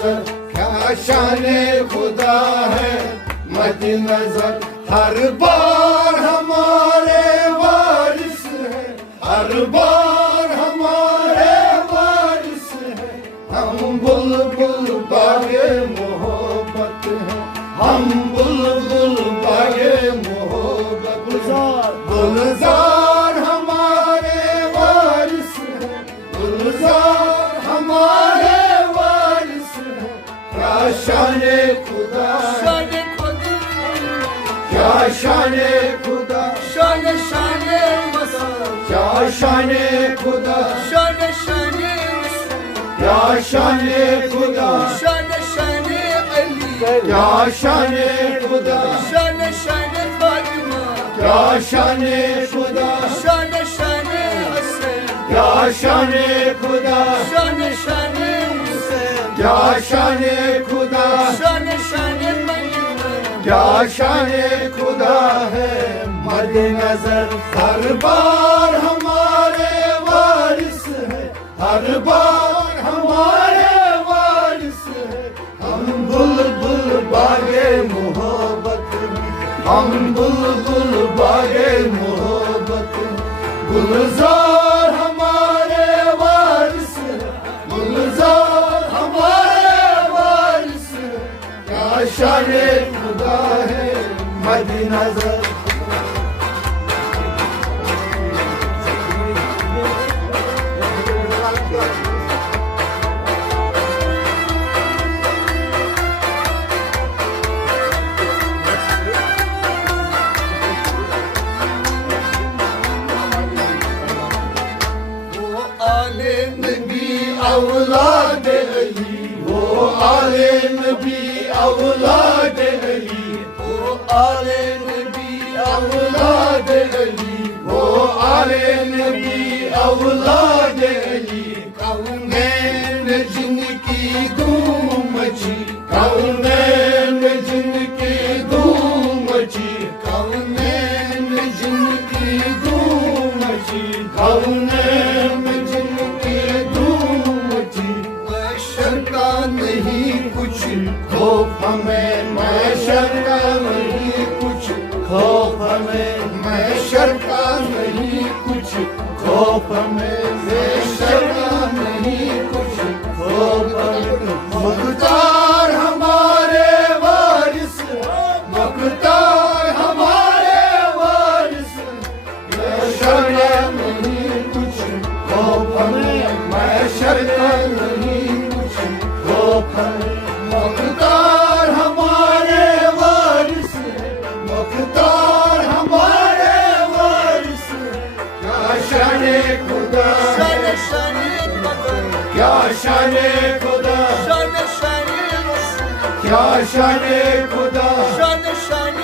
کیا شان خدا ہے مد نظر، ہر بار ہمارے وارث ہے، ہر بار ہمارے وارث ہے، ہم بلبل باغ محبت ہیں، ہم بلبل باغ محبت ہیں، گلزار ہمارے وارث ہیں، گلزار ہمارے وارث ہیں، کیا شان خدا، کیا شان خدا، شان شان مسا، کیا شان خدا، شان شان کیا شان خدا، شان شان علی، کیا شان خدا، شان شان فاطمہ، کیا شان خدا، شان شان حسین، کیا شان خدا، شان شان حسین، کیا شان خدا، شان شان مجنون، کیا شان خدا ہے مد نظر، ہر بار ہمارے وارث ہے، ہر بار ہمارے وارث ہے، ہم بلبل باغ محبت ہیں، ہم بلبل باغ محبت ہیں، گلزار ہمارے وارث ہے، گلزار ہمارے وارث ہے، کیا شان خدا ہے مد نظر۔ وہ آل نبی اولاد علی، وہ آل نبی اولاد علی، وہ آل نبی اولاد علی، وہ آل نبی اولاد علی، کونین جن کی دھوم مچی، کونین جن کی دھوم مچی، کونین جن کی دھوم مچی، کونین جن کی دھوم مچی، محشر کا نہیں کچھ خوف ہمیں، محشر کا نہیں کچھ خوف ہمیں، محشر کا نہیں کچھ خوف ہمیں، محشر کا نہیں کچھ خوف ہمیں، مختار ہمارے وارث، مختار ہمارے وارث، محشر کا نہیں کچھ خوف ہمیں، محشر کا نہیں کچھ خوف ہمیں، مختار ہمارے وارث ہے، مختار ہمارے وارث ہے، کیا شان خدا، شان شان قدر، کیا شان خدا، شان شان رسول، کیا شان خدا، شان شان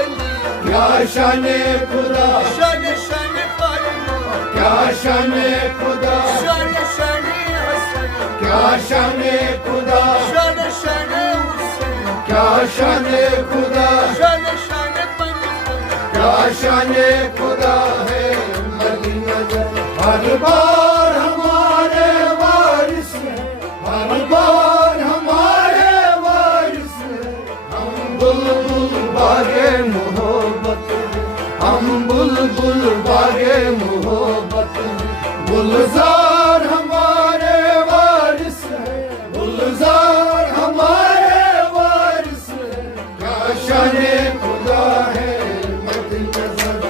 علی، کیا شان خدا، شان شان فاطمہ، کیا شان خدا، شان شان حسین، کیا شان خدا، شان شان حسین، کیا شان خدا، شان شان مجنون، کیا شان خدا ہے مد نظر، ہر بار ہمارے وارث ہیں، ہر بار ہمارے وارث ہیں، ہم بلبل باغ محبت ہیں، ہم بلبل باغ محبت ہیں، گلزار ہمارے وارث ہیں، گلزار ہمارے وارث ہیں، کیا شان خدا ہے مد نظر۔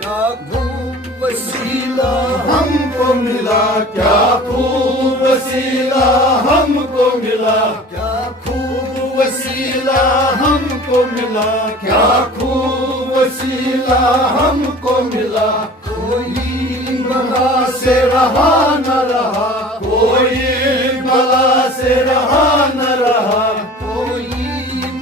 کیا خوب وسیلہ ہم کو ملا، کیا خوب وسیلہ ہم کو ملا، کیا خوب وسیلہ ہم کو ملا، کیا خوب وسیلہ ہم کو ملا، کوئی بلا سے رہا نہ رہا، کوئی بلا سے رہا نہ رہا، کوئی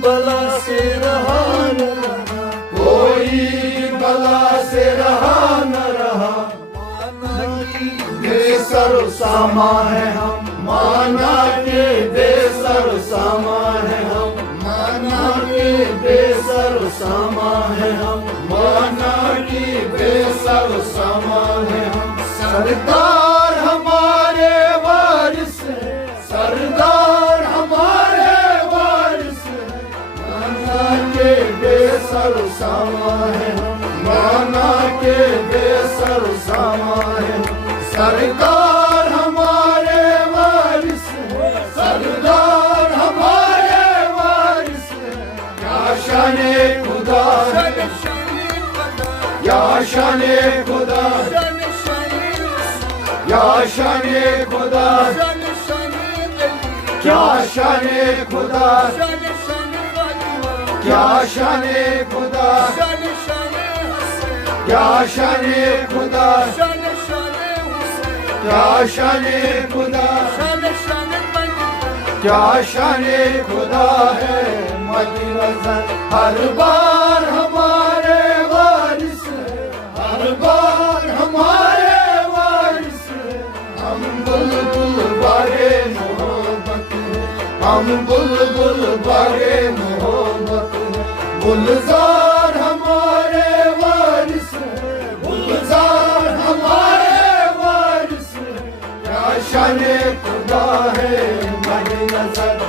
بلا سے رہا نہ رہا، کوئی بلا سے رہا نہ رہا، مانا کی بے سر ساما ہے ہم، مانا کے بے سر ساما ہے ہم، مانا کے بے سر ساما ہے ہم، مانا کی بے سر ساما ہے ہم، سردار ہمارے وارث ہے، سردار ہمارے وارث ہے، مانا کے بے سر ساما ہے ہم، مانا کے بے سر ساما ہے ہم، سردار ہمارے وارث ہے، سردار ہمارے وارث ہے، کیا شان خدا ہے، یا شان خدا، یا شان خدا، کیا شان خدا، کیا شان خدا، کیا شان خدا، کیا شان خدا، کیا شان خدا ہے مدی نظر، ہر بار ہمارے وارث ہے، ہر بار ہمارے وارث ہے، ہم بلبل بارے محبت ہے، ہم بلبل بارے محبت ہے، گلزار ہمارے وارث ہے، گلزار ہمارے وارث ہے، کیا شان خدا ہے مدی نظر،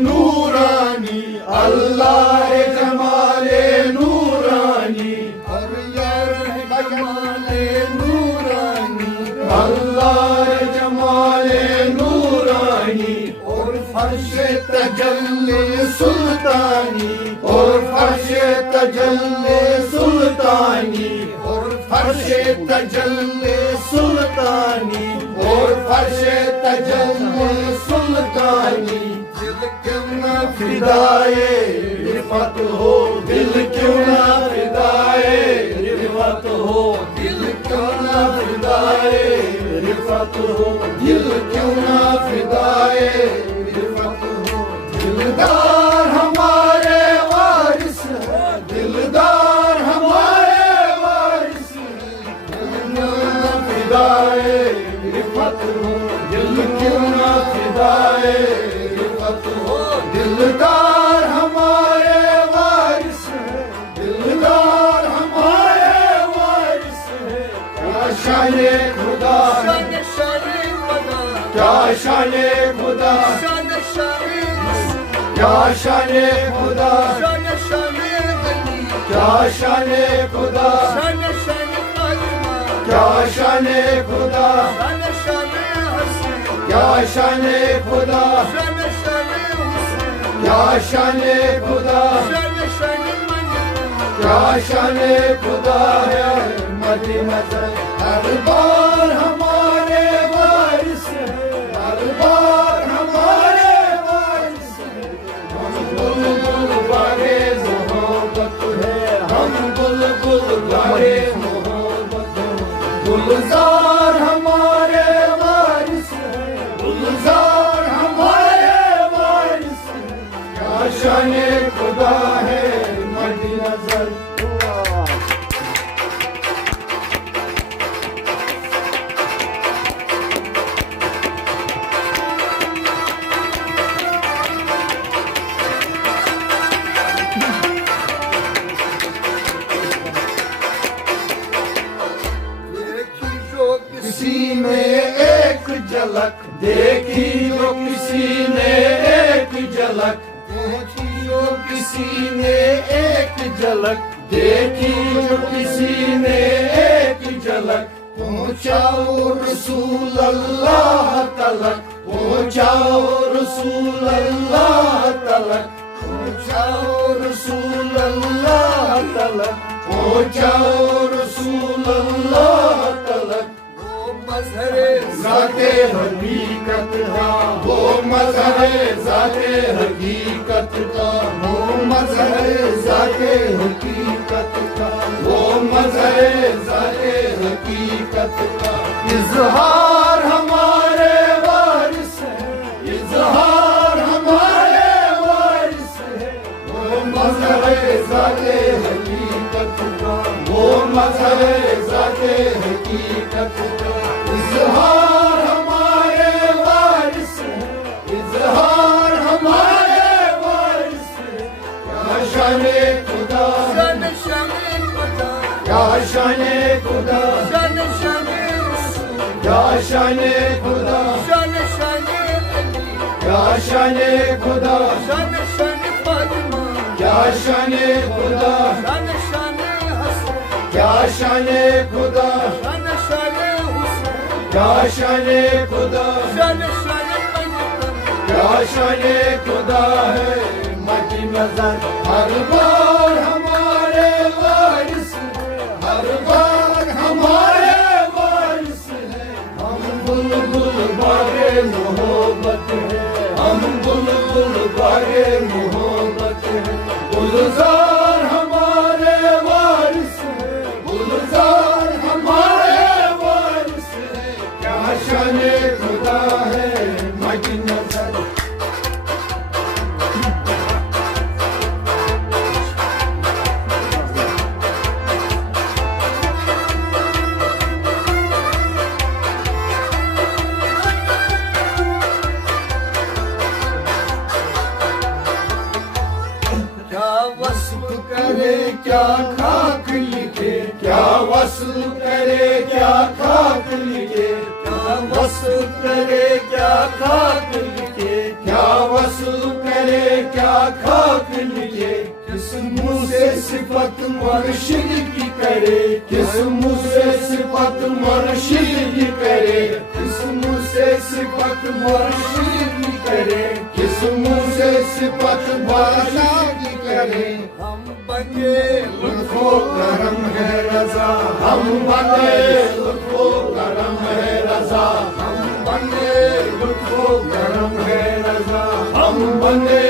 نورانی اللہ جمال نورانی، اللہ جمال نورانی، اور فرش تجلی سلطانی، اور فرش تجلی سلطانی، اور فرش تجلی سلطانی، اور فرش تجلی سلطانی، دل کیوں نہ فدائے رفعت ہو، دل کیوں نہ فدائے رفعت ہو، دل کیوں نہ فدائے رفعت ہو، دل کیوں نہ فدائے رفعت ہو، دلدار ہمارے وارث ہے، دلدار ہمارے وارث ہے، دل کیوں نہ فدائے رفعت ہو، دل کیوں نہ فدائے رفعت ہو، دلدار ہمارے وارث ہے، دلدار ہمارے وارث ہے، کیا شان خدا، کیا شان خدا، کیا شان خدا، کیا شان خدا، کیا شان خدا، کیا شان خدا، کیا شان خدا، کیا شان خدا ہے مدی نظر، ہر بار ہمارے وارث ہے، ہر بار ہمارے وارث ہے، ہم بلبل بارے محبت ہے، ہم بلبل بارے محبت ہے، گلزار ہمارے وارث ہے، گلزار ہمارے وارث ہے، کیا شان خدا ہے مدی نظر، کسی نے ایک جھلک دیکھی جو کسی نے ایک جھلک دیکھی جو کسی نے ایک جھلک دیکھی جو کسی نے ایک جھلک پہنچاؤ رسول اللہ تلک پہنچاؤ رسول اللہ تلک پہنچاؤ رسول اللہ تلک پہنچاؤ رسول اللہ تلک مظہر ذات حقیقت کا وہ مظہر ذات حقیقت کا وہ مظہر ذات حقیقت کا وہ مظہر ذات حقیقت کا اظہار ہمارے وارث ہے اظہار ہمارے وارث ہے وہ مظہر ذات حقیقت کا وہ مظہر ذات حقیقت کا اظہار ہمارے وارث ہے اظہار ہمارے وارث ہے کیا شان خدا کیا شان خدا کیا شان خدا کیا شان خدا کیا شان خدا کیا شان خدا کیا شان خدا کیا شان خدا ہے مد نظر ہر بار ہمارے وارث ہے ہر بار ہمارے وارث ہے ہم بلبل باغ محبت ہے ہم بلبل باغ محبت ہے گلزار ہمارے وارث ہے گلزار ہمارے وارث ہے کیا شان خدا ہے مد نظر کرے کیا خاک لکھے کیا وصل کرے کیا خاک لکھے کیا وصل کرے کیا خاک لکھے کیا وصل کرے کیا خاک لکھے کس منہ سے صفت مرشد کی کرے کس منہ سے صفت مرشد کی کرے کس منہ سے صفت مرشد کی کرے کس منہ سے صفت مرشد کی کرے ہم بندے لطف و کرم ہے رضا ہم بندے لطف و کرم ہے رضا ہم بندے لطف و کرم ہے رضا ہم بندے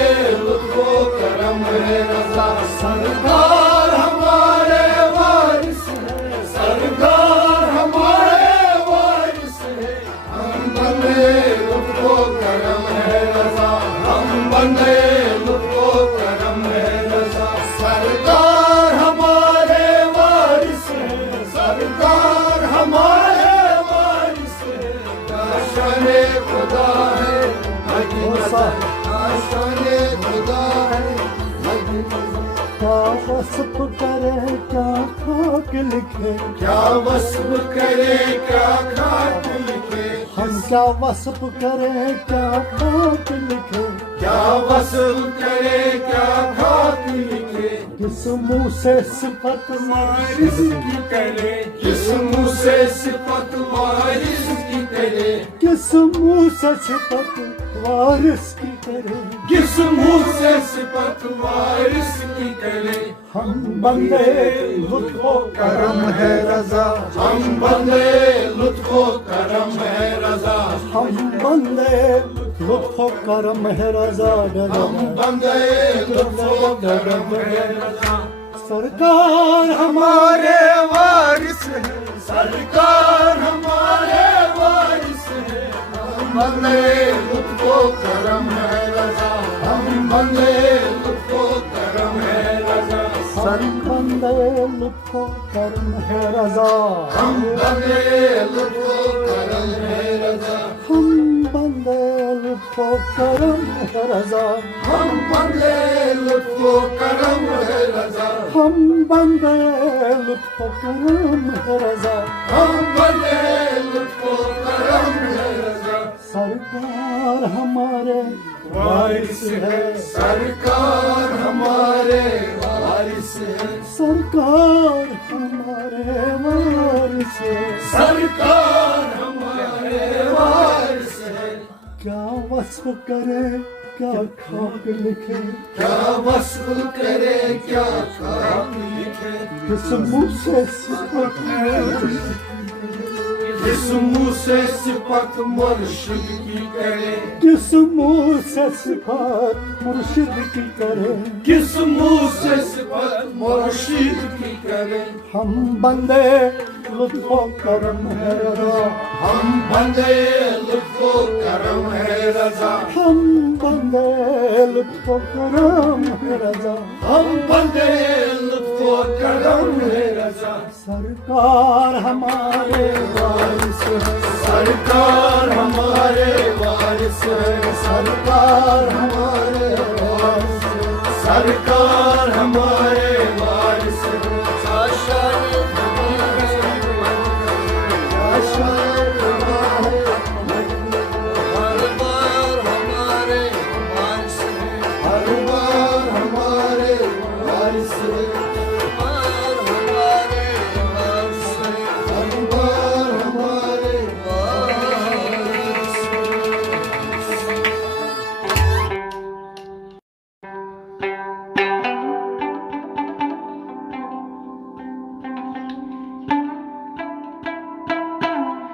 لطف و کرم ہے رضا سرکار ہمارے وارث ہے سرکار ہمارے وارث ہے ہم بندے لطف و کرم ہے رضا ہم بندے لطف و کرم ہے رضا سرکار ہمارے وارث ہے سرکار ہمارے وارث ہے کیا شان خدا ہے مد نظر کیا شان خدا ہے مد نظر کیا وصف کرے کیا خاک لکھے کیا وصف کرے کیا خاک لکھے ہم کیا وصف کرے کیا خاک لکھے کیا وصف کرے کیا خاک لکھے کس منہ سے صفت وارث کی کرے کس منہ سے صفت وارث کی کرے کس منہ سے صفت وارث کی کرے کس منہ سے صفت وارث کی کرے ہم بندے لطف و کرم ہے رضا ہم بندے لطف و کرم ہے رضا ہم بندے لطف و کرم ہے رضا ہم بندے لطف و کرم ہے رضا سرکار ہمارے وارث ہے سرکار ہمارے وارث ہے ہم بندے لطف و کرم ہے رضا ہم بندے لطف و کرم ہے رضا سر بندے لطف و کرم ہے رضا ہم بندے لطف و کرم ہے رضا ہم بندے لطف و کرم ہے رضا ہم بندے لطف و کرم ہے رضا ہم بندے لطف و کرم ہے رضا ہم بندے لطف و کرم ہے رضا سرکار ہمارے وارث ہے سرکار ہمارے وارث ہے سرکار ہمارے وارث ہے سرکار ہمارے وارث ہے کیا وصف کرے کیا خاک لکھے کیا وصف کرے کیا خاک لکھے کس منہ سے صفت جس منہ سے صفت مرشد کی کرے کس منہ سے صفت مرشد کی کرے کس منہ سے صفت مرشد کی کرے ہم بندے لطف و کرم ہے رضا ہم بندے لطف و کرم ہے رضا ہم بندے لطف و کرم ہے رضا ہم بندے لطف و کرم ہے رضا سرکار ہمارے وارث ہے سرکار ہمارے وارث ہے سرکار ہمارے وارث ہے سرکار ہمارے